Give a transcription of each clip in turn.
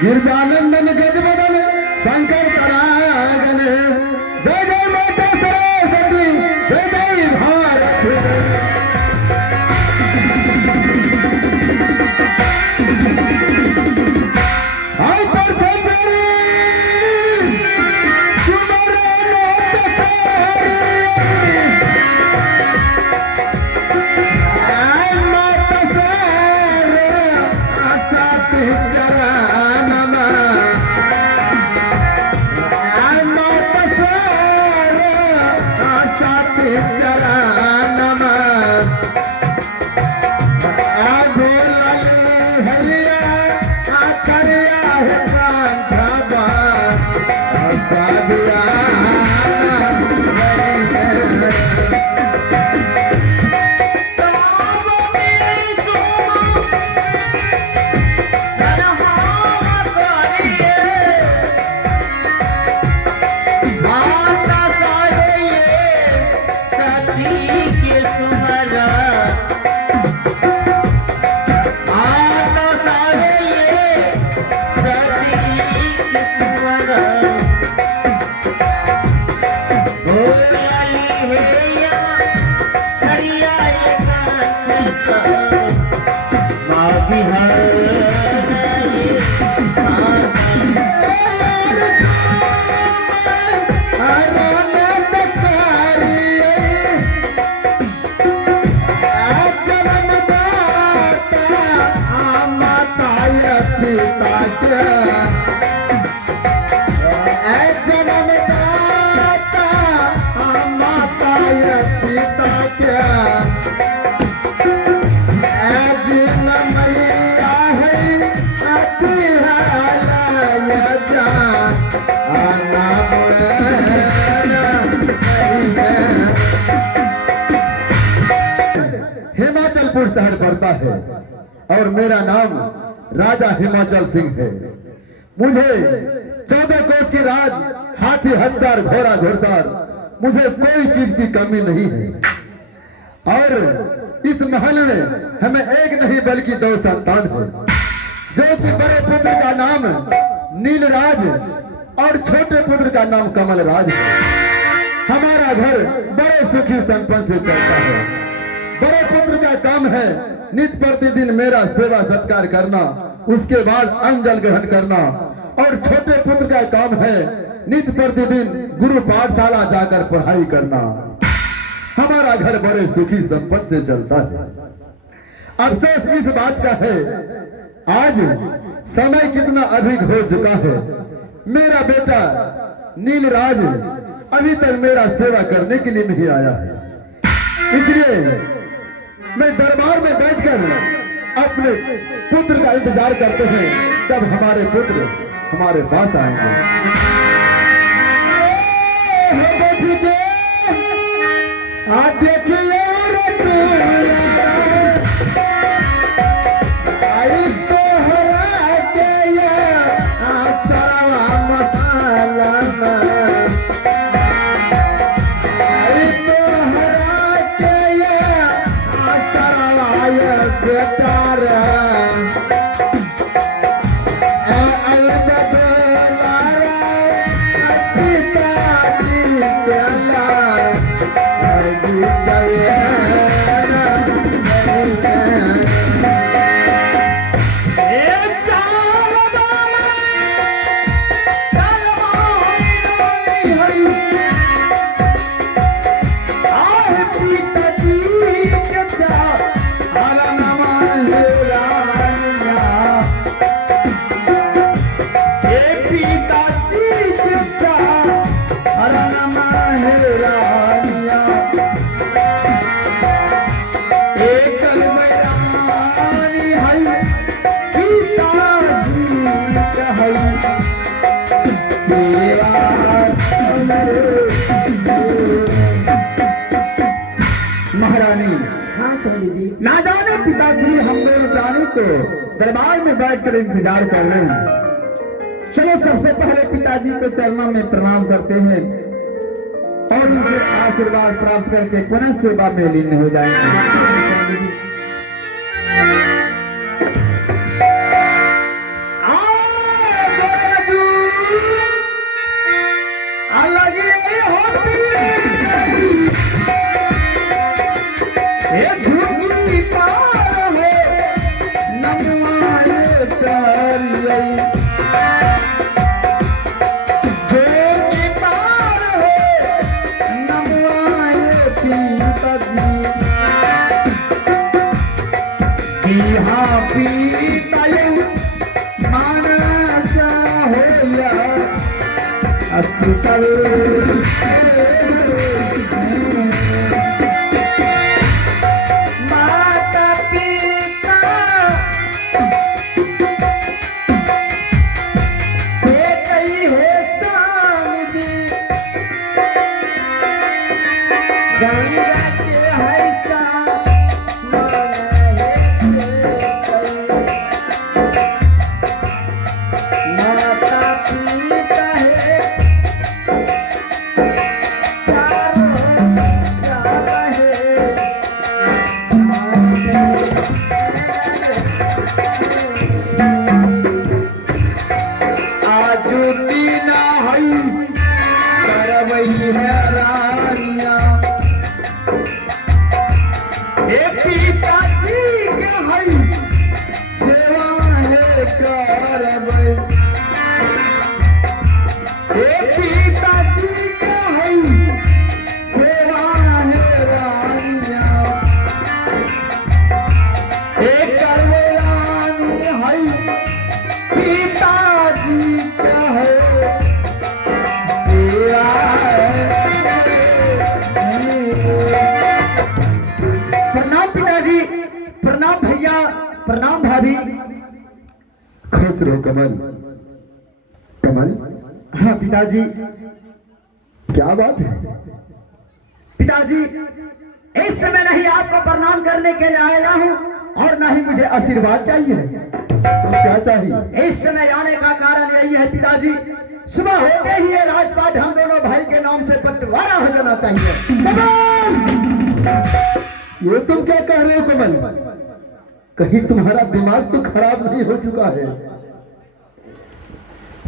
गिरजानंदन गजबदन शंकर करागन जय जय माता सरस्वती जय जय भारत। हिमाचलपुर शहर पड़ता है और मेरा नाम राजा हिमाचल सिंह है। मुझे 14 कोस की राज, हाथी हथियार, घोड़ा घुड़सवार, मुझे कोई चीज की कमी नहीं है। और इस महल में हमें एक नहीं बल्कि 2 संतान है, जो कि बड़े पुत्र का नाम नीलराज और छोटे पुत्र का नाम कमलराज है। हमारा घर बड़े सुखी संपन्न से चलता है। बड़े पुत्र का काम है नित्य प्रतिदिन मेरा सेवा सत्कार करना, उसके बाद अन्न जल ग्रहण करना। और छोटे पुत्र का काम है नित्य प्रतिदिन गुरु पाठशाला जाकर पढ़ाई करना। हमारा घर बड़े सुखी संपन्न से चलता है। अफसोस इस बात का है, आज समय कितना अधिक हो चुका है, मेरा बेटा नीलराज अभी तक मेरा सेवा करने के लिए नहीं आया है। इसलिए मैं दरबार में बैठकर अपने पुत्र का इंतजार करते हैं, तब हमारे पुत्र हमारे पास आएंगे। आप देखिए ना जाने पिताश्री हम दोनों प्राणी को दरबार में बैठकर इंतजार कर रहे हैं। चलो सबसे पहले पिताजी को चरणों में प्रणाम करते हैं और उनसे आशीर्वाद प्राप्त करके पुनः सेवा में लीन हो जाएंगे। हाँ पीतायु मानस होया अस्तुतल माता पिता से कई है स्वामी गंगा के है सा प्रणाम भाभी। खुश रहो कमल। कमल? हाँ पिताजी। क्या बात है पिताजी? इस समय नहीं आपको प्रणाम करने के लिए आया हूँ और न ही मुझे आशीर्वाद चाहिए। तो क्या चाहिए? इस समय आने का कारण यही है पिताजी, सुबह होते ही ये राजपाट हम दोनों भाई के नाम से बंटवारा हो जाना चाहिए। ये तुम क्या कह रहे हो कमल? कहीं तुम्हारा दिमाग तो खराब नहीं हो चुका है?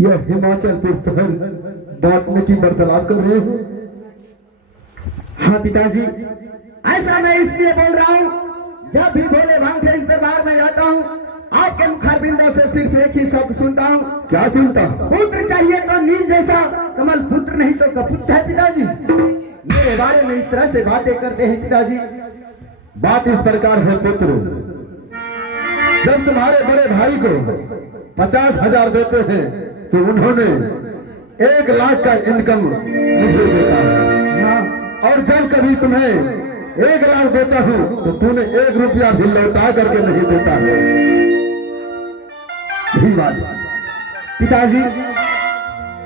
यह हिमाचलपुर शहर बांटने की वार्तालाप कर रहे हो? हाँ पिताजी, ऐसा मैं इसलिए बोल रहा हूँ, जब भी भोले भांग इस दरबार में जाता हूँ आपके मुखारबिंदों से सिर्फ एक ही शब्द सुनता हूँ। क्या सुनता? पुत्र चाहिए तो नील जैसा, कमल पुत्र नहीं तो कपुत है पिताजी। मेरे बारे में इस तरह से बातें करते हैं पिताजी। बात इस प्रकार है पुत्र, जब तुम्हारे बड़े भाई को 50,000 देते हैं तो उन्होंने 1 लाख का इनकम मुझे देता है। हाँ। और जब कभी तुम्हें 1 लाख देता हूँ तो तूने 1 रुपया भी लौटा करके नहीं देता है। यही बात पिताजी,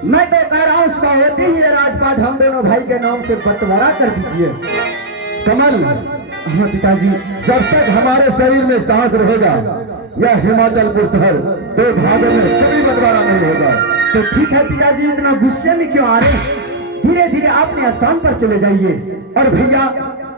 मैं तो कह रहा हूँ उसका होते ही राजपाट हम दोनों भाई के नाम से बंटवारा कर दीजिए। कमल? हाँ पिताजी। जब तक हमारे शरीर में सांस रहेगा यह हिमाचलपुर शहर 2 भागों में कभी बंटवारा नहीं होगा। तो ठीक है पिताजी, इतना गुस्से में क्यों आ रहे? धीरे धीरे अपने स्थान पर चले जाइए और भैया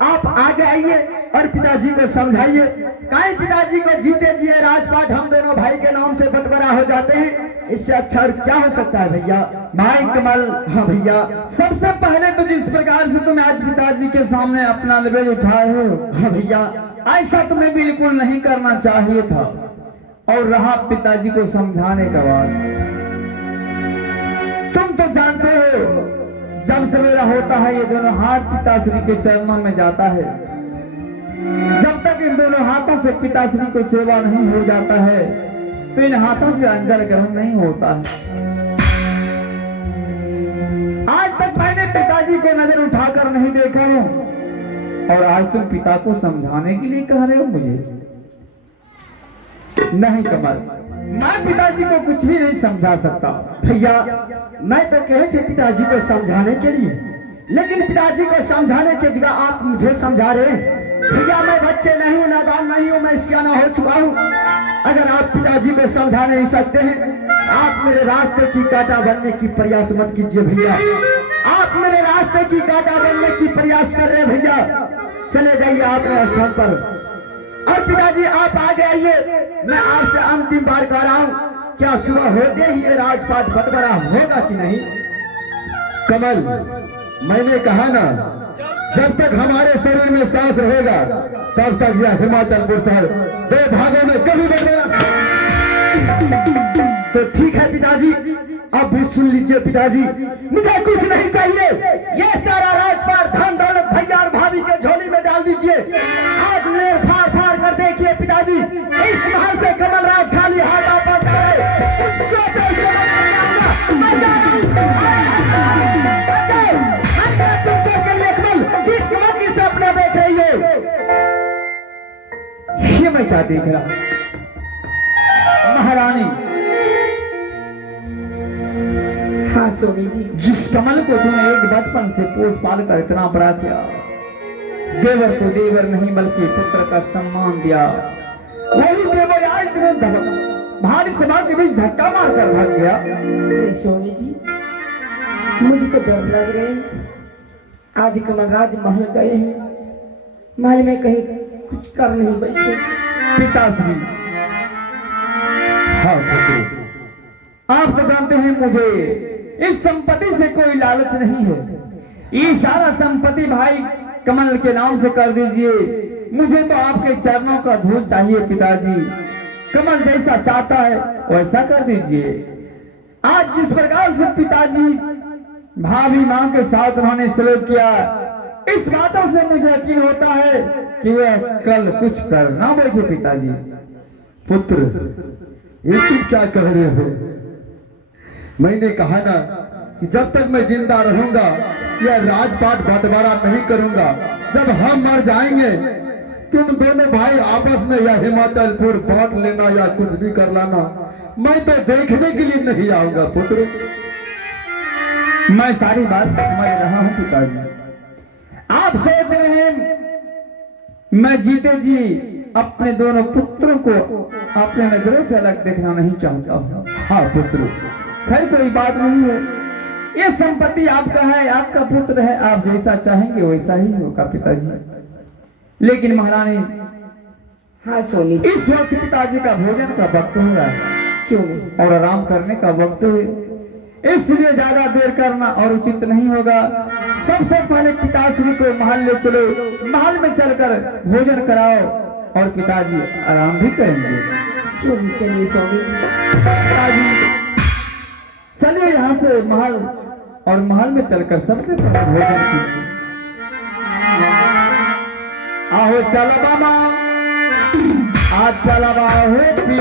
आप आगे आइए और पिताजी को समझाइए। काहे पिताजी को जीते जिए राजपाट हम दोनों भाई के नाम से बंटवारा हो जाते हैं, इससे अच्छा और क्या हो सकता है भैया? भाई कमल। हाँ भैया। सबसे पहले तो जिस प्रकार से तुम आज पिताजी के सामने अपना लेवल उठाए हो, हाँ भैया, ऐसा तुम्हें बिल्कुल नहीं करना चाहिए था। और रहा पिताजी को समझाने का बात, तुम तो जानते हो जब सवेरा होता है ये दोनों हाथ पिताश्री के चरणों में जाता है। जब तक इन दोनों हाथों से पिताश्री को सेवा नहीं हो जाता है तो इन हाथों से अंजल ग्रहण नहीं होता है। आज तक मैंने पिताजी को नजर उठाकर नहीं देखा हूं और आज तुम पिता को समझाने के लिए कह रहे हो मुझे? नहीं कमल, मैं पिताजी को कुछ भी नहीं समझा सकता। भैया मैं तो कहे थे पिताजी को समझाने के लिए, लेकिन पिताजी को समझाने की जगह आप मुझे समझा रहे हैं। भैया मैं बच्चे नहीं हूँ, नादान नहीं हूँ, मैं सियाना हो चुका हूँ। अगर आप पिताजी को समझा नहीं सकते हैं, आप मेरे रास्ते की कांटा बनने की प्रयास मत कीजिए भैया। आप मेरे रास्ते की कांटा बनने की प्रयास कर रहे हैं भैया। चले जाइए अपने स्थान पर। और पिताजी आप आगे आइए, मैं आपसे अंतिम बार कह रहा हूँ, क्या सुबह होते ही ये राजपाट बंटवारा होगा कि नहीं? कमल, मैंने कहा ना, जब तक हमारे शरीर में सांस रहेगा तब तक यह हिमाचलपुर शहर 2 भागों में कभी बंटवारा। तो ठीक है पिताजी, अब भी सुन लीजिए पिताजी, मुझे कुछ नहीं चाहिए। ये सारा राजपाट धन दौलत भैया और भाभी के झोली में डाल दीजिए। आज मेरे फाड़ फाड़ कर देखिए पिताजी, इस महल से कमल राज खाली हाथ आ पाता है। कुछ सोचो समझ में आऊंगा। मैं जा रहा हूं। मैं तुमसे के लिए कमल किस कमल की सपना देख रही हो? ये मैं क्या देख रहा? महारानी, हाँ स्वामी जी। जिस कमल को तूने एक बचपन से पोस पाल कर इतना बड़ा किया, देवर तो देवर नहीं बल्कि पुत्र का सम्मान दिया, वही देवर आज तुम्हें भारी सभा के बीच धक्का मारकर भाग गया। अरे स्वामी जी, मुझे तो डर लग रहे हैं। आज कमलराज महल गए हैं, महल में कहीं कुछ कर नहीं बैठे। पिताश्री, हाँ पुत्र, आप तो जानते हैं मुझे इस संपत्ति से कोई लालच नहीं है। ये सारा संपत्ति भाई कमल के नाम से कर दीजिए। मुझे तो आपके चरणों का धूल चाहिए पिताजी। कमल जैसा चाहता है वैसा कर दीजिए। आज जिस प्रकार से पिताजी भाभी मां के साथ उन्होंने सलूक किया, इस बातों से मुझे यकीन होता है कि वह कल कुछ कर ना बैठे। पिताजी, पुत्र, ये तुम क्या कह रहे हो? मैंने कहा ना कि जब तक मैं जिंदा रहूंगा यह राजपाट बंटवारा नहीं करूंगा। जब हम मर जाएंगे तुम दोनों भाई आपस में या हिमाचलपुर बांट लेना या कुछ भी कर लाना, मैं तो देखने के लिए नहीं आऊंगा। पुत्र, मैं सारी बात समझ रहा हूं पिताजी। आप सोच रहे हैं मैं जीते जी अपने दोनों पुत्रों को अपने नजरों से अलग देखना नहीं चाहता हूं। हाँ पुत्र, खैर कोई बात नहीं है। ये संपत्ति आपका है, आपका पुत्र है, आप जैसा चाहेंगे वैसा ही होगा पिताजी। लेकिन महारानी, हाँ स्वामी जी। इस वक्त पिताजी का भोजन का वक्त हो रहा है क्यों नहीं? और आराम करने का वक्त है, इसलिए ज्यादा देर करना और उचित नहीं होगा। सबसे पहले पिताश्री को महल ले चलो, महल में चलकर भोजन कराओ और पिताजी आराम भी करेंगे। क्यों नहीं? चलिए स्वामी जी। पिताजी चलिए यहाँ से महल, और महल में चलकर सबसे पहले भोजन कीजिए। आओ चलो बाबा, आज चला हो पी